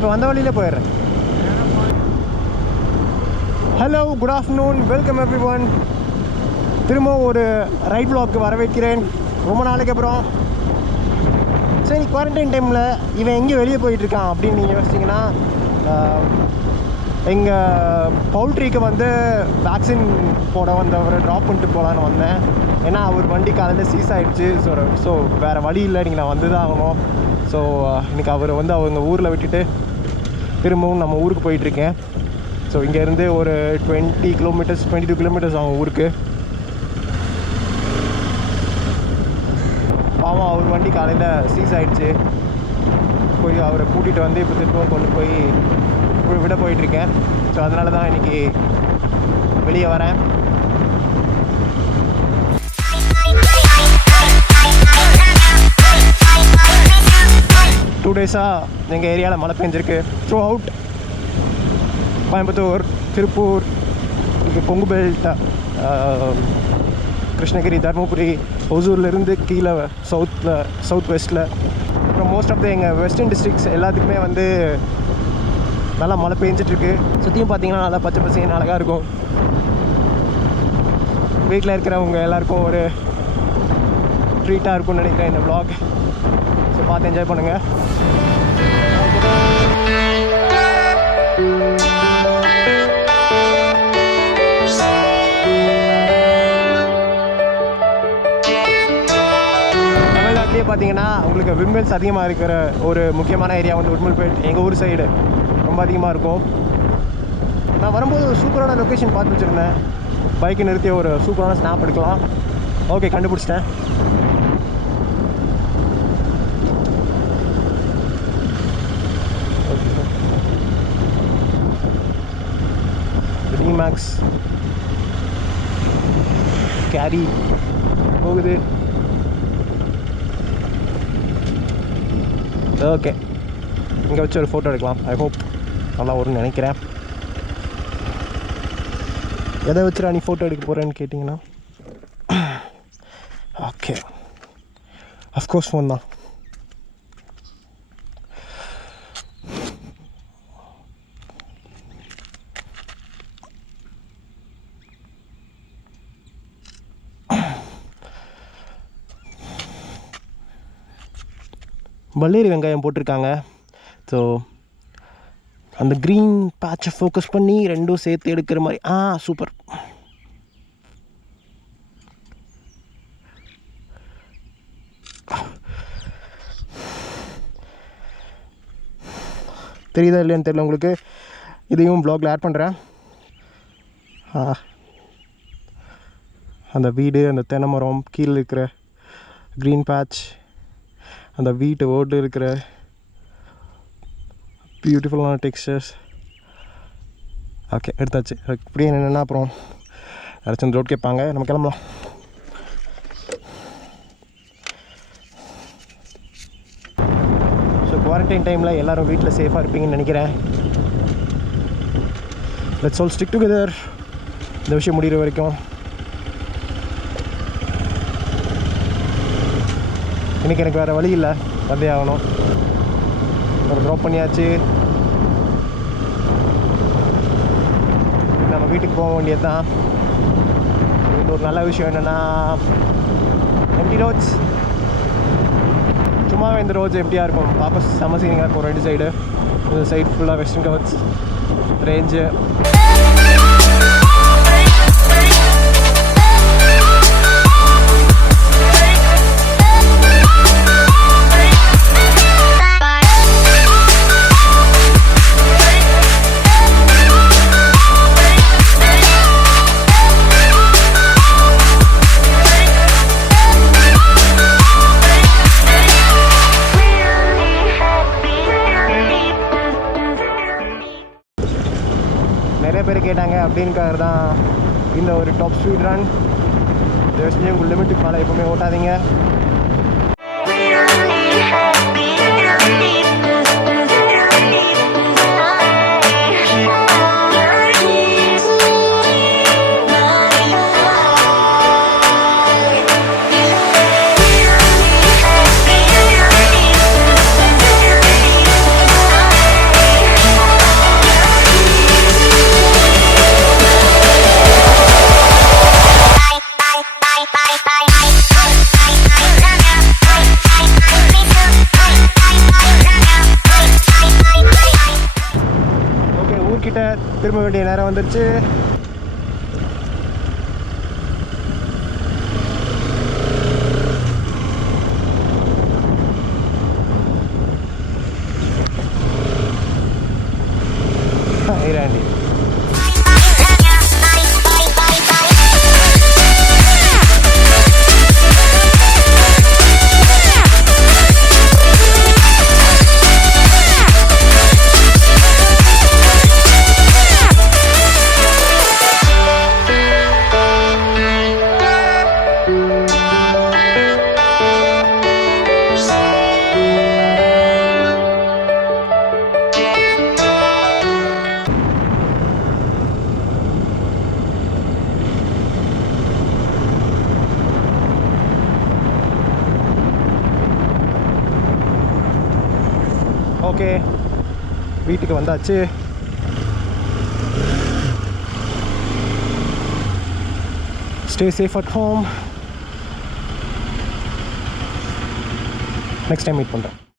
இப்போ வந்த வழியிலே போயிடுறேன். Hello, good afternoon, welcome every one. திரும்பவும் ஒரு ரைட் வ்ளாக்கு வரவேற்கிறேன் ரொம்ப நாளைக்கு அப்புறம். சரி, குவாரண்டைன் டைமில் இவன் எங்கேயும் வெளியே போயிட்டுருக்கான் அப்படின்னு நீங்கள் யோசிச்சிங்கன்னா, எங்கள் பவுல்ட்ரிக்கு வந்து வேக்சின் போட வந்தவரை ட்ராப் பண்ணிட்டு போகலான்னு வந்தேன். ஏன்னா அவர் வண்டி காலையில் சீஸ் ஆகிடுச்சு. ஸோ வேறு வழி இல்லை, நீங்கள் நான் வந்து தான் ஆகணும். ஸோ இன்றைக்கி அவரை வந்து அவங்க ஊரில் விட்டுட்டு திரும்பவும் நம்ம ஊருக்கு போயிட்டுருக்கேன். ஸோ இங்கேருந்து ஒரு 22 கிலோமீட்டர்ஸ் அவங்க ஊருக்கு. பாவம், அவர் வண்டி காலையில் சீஸ் ஆகிடுச்சு. போய் அவரை கூட்டிகிட்டு வந்து இப்போ திரும்பவும் கொண்டு போய் விட போயிட்டுருக்கேன். ஸோ அதனால தான் இன்றைக்கி வெளியே வரேன். டூ டேஸாக எங்கள் ஏரியாவில் மழை பெஞ்சிருக்கு. த்ரூ அவுட் கோயம்புத்தூர், திருப்பூர், இது கொங்கு பெல்ட், கிருஷ்ணகிரி, தருமபுரி, ஒசூர்லேருந்து கீழே சவுத் வெஸ்ட்டில், அப்புறம் மோஸ்ட் ஆஃப் த எங்கள் வெஸ்டர்ன் டிஸ்ட்ரிக்ஸ் எல்லாத்துக்குமே வந்து நல்லா மழை பெஞ்சிட்ருக்கு. சுற்றியும் பார்த்தீங்கன்னா நல்லா பச்சை பசங்க அழகாக இருக்கும். வீட்டில் இருக்கிறவங்க எல்லாருக்கும் ஒரு ட்ரீட்டாக இருக்கும்னு நினைக்கிறேன் இந்த vlog. ஸோ பார்த்து என்ஜாய் பண்ணுங்கள். தமிழ்நாட்டிலே பார்த்தீங்கன்னா உங்களுக்கு விண்வெல்ஸ் அதிகமாக இருக்கிற ஒரு முக்கியமான ஏரியா வந்து உடுமல்பேட், எங்கள் ஊர் சைடு ரொம்ப அதிகமாக இருக்கும். நான் வரும்போது ஒரு சூப்பரான லொக்கேஷன் பார்த்து வச்சுருந்தேன். பைக்கை நிறுத்தி ஒரு சூப்பரான ஸ்னாப் எடுக்கலாம். ஓகே, கண்டுபிடிச்சிட்டேன். மேக்ஸ் கேரி போகுது. ஓகே, இங்கே வச்சு ஒரு ஃபோட்டோ எடுக்கலாம். ஐ ஹோப் நல்லா வரும்னு நினைக்கிறேன். எதை வச்சுடா நீ ஃபோட்டோ எடுக்க போகிறேன்னு கேட்டிங்கன்னா, ஓகே, அஃப்கோர்ஸ் ஃபோன் தான். பல்லேரி வெங்காயம் போட்டிருக்காங்க. ஸோ அந்த க்ரீன் பேட்சை ஃபோக்கஸ் பண்ணி ரெண்டும் சேர்த்து எடுக்கிற மாதிரி. சூப்பர். தெரியுதா இல்லையான்னு தெரியல உங்களுக்கு. இதையும் வ்ளாகில் ஆட் பண்ணுறேன். அந்த வீடு, அந்த தென்னை மரம், கீழே இருக்கிற க்ரீன் பேட்ச், அந்த வீட்டு ஓட்டு இருக்கிற பியூட்டிஃபுல்லான டெக்ஸ்டர்ஸ். ஓகே, எடுத்தாச்சு. இப்படியே என்னென்னா அப்புறம் யாராச்சும் ரோட் கேட்பாங்க. நம்ம கிளம்பலாம். ஸோ குவாரண்டைன் டைமில் எல்லோரும் வீட்டில் சேஃபாக இருப்பீங்கன்னு நினைக்கிறேன். லெட்ஸ் ஆல் ஸ்டிக் டுகெதர் இந்த விஷயம் முடிகிற வரைக்கும். இன்றைக்கி எனக்கு வேறு வழி இல்லை, வந்தே ஆகணும். ஒரு ட்ராப் பண்ணியாச்சு. நம்ம வீட்டுக்கு போக வேண்டியது தான். இது ஒரு நல்ல விஷயம் என்னென்னா, எம்டி ரோட்ஸ். சும்மாவே இந்த ரோட்ஸ் எம்டியாக இருக்கும். பார்க்க செம்ம சீனிங்காக இருக்கும். ரெண்டு சைடு, இந்த சைடு ஃபுல்லாக வெஸ்டர்ன் கவர்ஸ் ரேஞ்சு. நிறைய பேர் கேட்டாங்க அப்படின்னுக்காக தான் இந்த ஒரு டாப் ஸ்பீட் ரன். தயவுசெஞ்சு உங்கள் லிமிட்டுக்கு மேலே எப்போவுமே ஓட்டாதீங்க. ஊர்கிட்ட திரும்ப வேண்டிய நேரம் வந்துருச்சு. இராண்டி ஓகே, வீட்டுக்கு வந்தாச்சு. Stay safe at home. Next time meet பண்ணுறேன்.